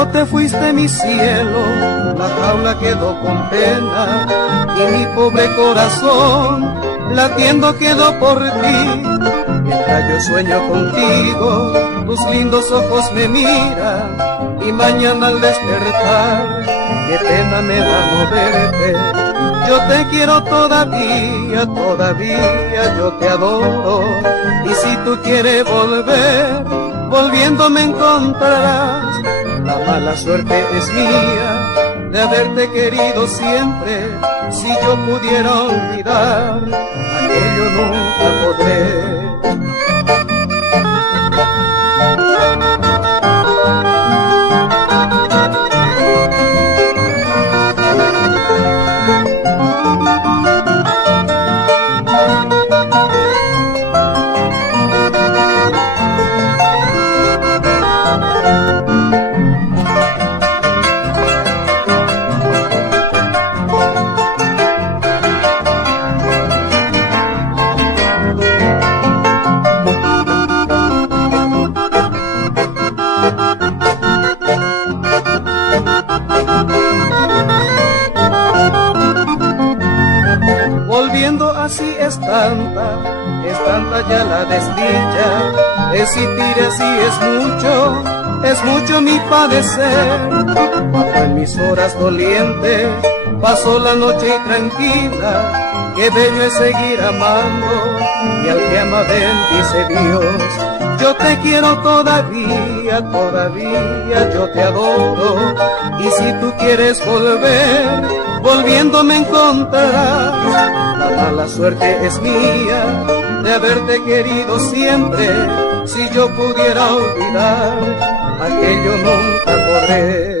Cuando te fuiste mi cielo, la jaula quedó con pena y mi pobre corazón latiendo quedó por ti. Mientras yo sueño contigo, tus lindos ojos me miran y mañana al despertar, qué pena me da no verte. Yo te quiero todavía, todavía yo te adoro. Y si tú quieres volver, volviendo me encontrarás. La mala suerte es mía de haberte querido siempre. Si yo pudiera olvidar, aquello nunca podré. Volviendo así es tanta ya la desdicha. Existir así es mucho mi padecer. Bajo en mis horas dolientes, paso la noche tranquila. Qué bello es seguir amando, y al que ama bendice Dios. Yo te quiero todavía, todavía yo te adoro. Y si tú quieres volver, volviendo me encontrarás. La mala suerte es mía de haberte querido siempre. Si yo pudiera olvidar, aquello nunca podré.